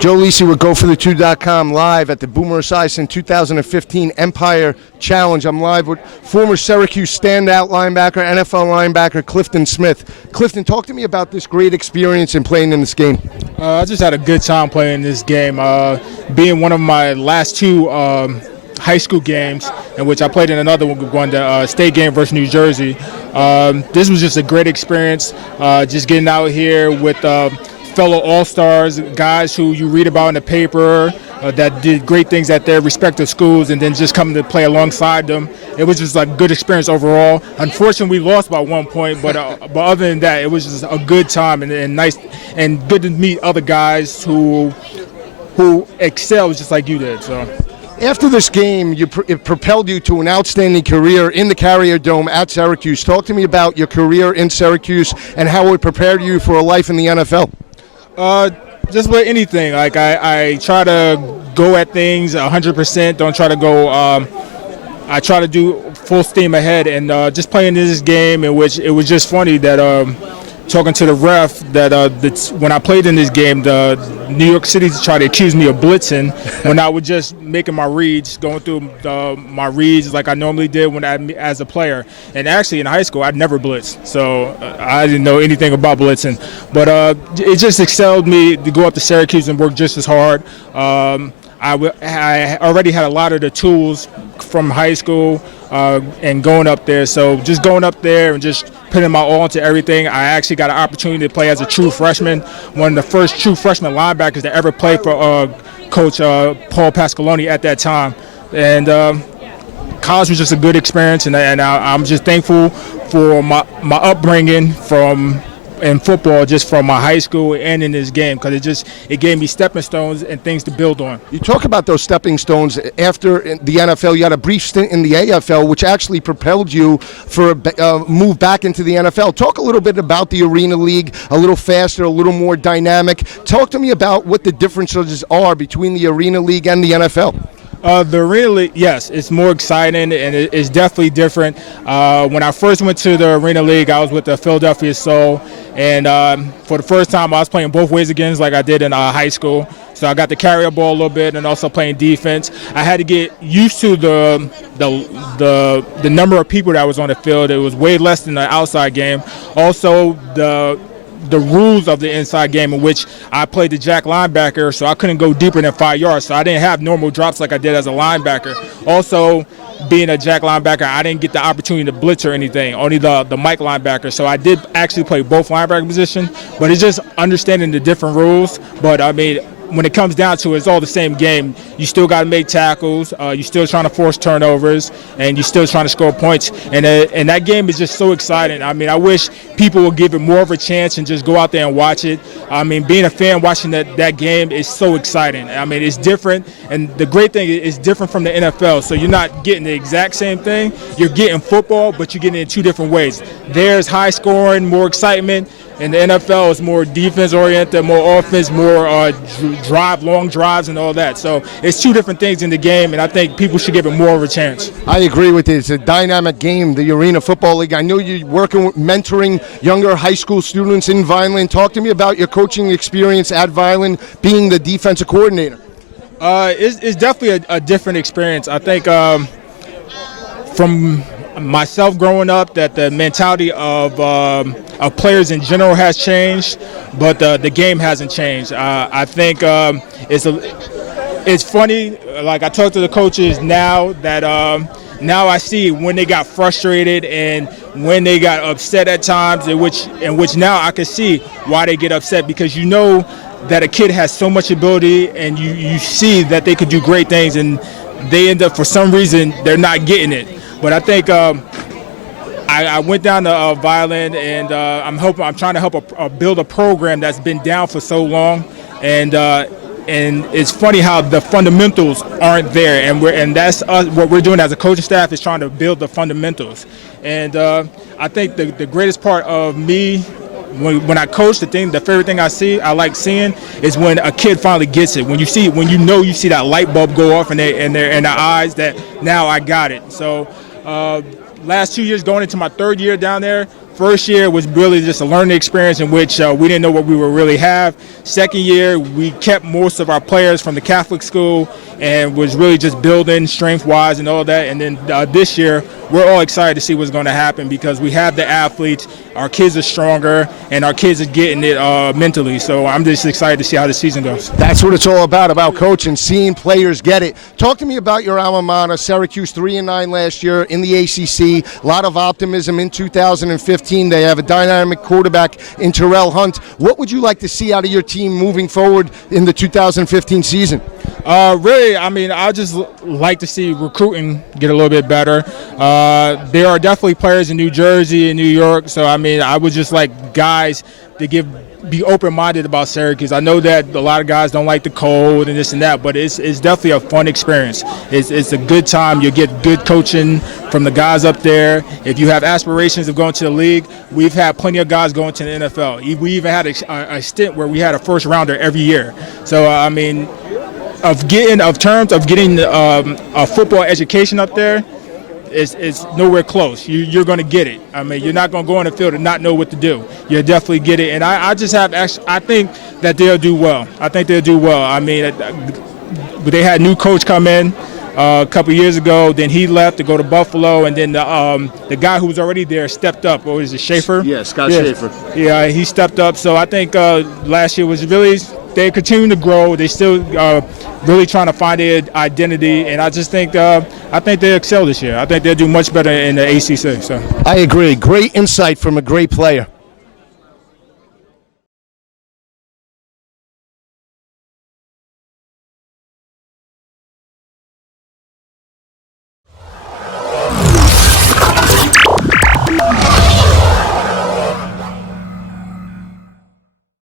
Joe Lisi with GoForThe2.com live at the Boomer Esiason 2015 Empire Challenge. I'm live with former Syracuse standout linebacker, NFL linebacker Clifton Smith. Clifton, talk to me about this great experience in playing in this game. I just had a good time playing this game. Being one of my last two high school games, in which I played in another one, the state game versus New Jersey. This was just a great experience. Just getting out here with fellow all-stars, guys who you read about in the paper that did great things at their respective schools, and then just coming to play alongside them. It was just a good experience overall. Unfortunately, we lost by 1 point, but other than that, it was just a good time and nice and good to meet other guys who excel just like you did. So. After this game, it propelled you to an outstanding career in the Carrier Dome at Syracuse. Talk to me about your career in Syracuse and how it prepared you for a life in the NFL. Just with anything, like I try to go at things 100%. Don't try to go. I try to do full steam ahead, and just playing this game, in which it was just funny that talking to the ref that when I played in this game, the New York City tried to accuse me of blitzing when I was just making my reads, going through my reads like I normally did as a player. And actually in high school, I'd never blitzed, so I didn't know anything about blitzing. But it just excelled me to go up to Syracuse and work just as hard. I already had a lot of the tools from high school and going up there. So just going up there and just putting my all into everything. I actually got an opportunity to play as a true freshman, one of the first true freshman linebackers to ever play for Coach Paul Pasqualoni at that time. And college was just a good experience, and I'm just thankful for my upbringing in football, just from my high school and in this game, because it gave me stepping stones and things to build on. You talk about those stepping stones after the NFL. You had a brief stint in the AFL, which actually propelled you for a move back into the NFL. Talk a little bit about the Arena League, a little faster, a little more dynamic. Talk to me about what the differences are between the Arena League and the NFL. The Arena League, yes, it's more exciting, and it's definitely different. When I first went to the Arena League, I was with the Philadelphia Soul, and for the first time, I was playing both ways again, like I did in high school. So I got to carry a ball a little bit, and also playing defense. I had to get used to the number of people that was on the field. It was way less than the outside game. Also, the rules of the inside game, in which I played the jack linebacker, so I couldn't go deeper than 5 yards. So I didn't have normal drops like I did as a linebacker. Also, being a jack linebacker, I didn't get the opportunity to blitz or anything, only the Mike linebacker. So I did actually play both linebacker positions, but it's just understanding the different rules. But I mean, when it comes down to it, it's all the same game. You still got to make tackles. You're still trying to force turnovers, and you're still trying to score points. And that game is just so exciting. I mean, I wish people would give it more of a chance and just go out there and watch it. I mean, being a fan watching that game is so exciting. I mean, it's different, and the great thing is it's different from the NFL. So you're not getting the exact same thing. You're getting football, but you're getting it in two different ways. There's high scoring, more excitement. And the NFL is more defense-oriented, more offense, more long drives and all that. So it's two different things in the game, and I think people should give it more of a chance. I agree with you. It's a dynamic game, the Arena Football League. I know you're working with mentoring younger high school students in Vineland. Talk to me about your coaching experience at Vineland, being the defensive coordinator. It's definitely a different experience. I think from myself growing up, that the mentality of players in general has changed, but the game hasn't changed. I think it's funny. Like, I talk to the coaches now that now I see when they got frustrated and when they got upset at times, in which now I can see why they get upset, because you know that a kid has so much ability, and you see that they could do great things, and they end up, for some reason, they're not getting it. But I think I went down to Vineland, and I'm trying to help build a program that's been down for so long, and it's funny how the fundamentals aren't there, and that's us. What we're doing as a coaching staff is trying to build the fundamentals. And I think the greatest part of me, when I coach, the favorite thing I like seeing is when a kid finally gets it. When you see that light bulb go off in their eyes, that now I got it. So last 2 years, going into my third year down there, First year was really just a learning experience in which we didn't know what we would really have. Second year, we kept most of our players from the Catholic school and was really just building strength-wise and all that. And then this year, we're all excited to see what's going to happen because we have the athletes, our kids are stronger, and our kids are getting it mentally. So I'm just excited to see how the season goes. That's what it's all about coaching, seeing players get it. Talk to me about your alma mater, Syracuse, 3-9 last year in the ACC. A lot of optimism in 2015. They have a dynamic quarterback in Terrell Hunt. What would you like to see out of your team moving forward in the 2015 season? Really, I mean, I just like to see recruiting get a little bit better. There are definitely players in New Jersey and New York, so I mean, I would just like guys to be open-minded about Syracuse. I know that a lot of guys don't like the cold and this and that, but it's definitely a fun experience. It's a good time. You get good coaching from the guys up there. If you have aspirations of going to the league, we've had plenty of guys going to the NFL. We even had a stint where we had a first-rounder every year. So, I mean, in terms of getting a football education up there, it's nowhere close. You're going to get it. I mean, you're not going to go on the field and not know what to do. You'll definitely get it. And I think that they'll do well. I think they'll do well. I mean, they had a new coach come in a couple of years ago. Then he left to go to Buffalo. And then the guy who was already there stepped up. Or is it Schaefer? Yeah, Scott Schaefer. Yeah, he stepped up. So I think last year was really – they continue to grow. They still really trying to find their identity, and I just think I think they excel this year. I think they'll do much better in the ACC. So I agree. Great insight from a great player.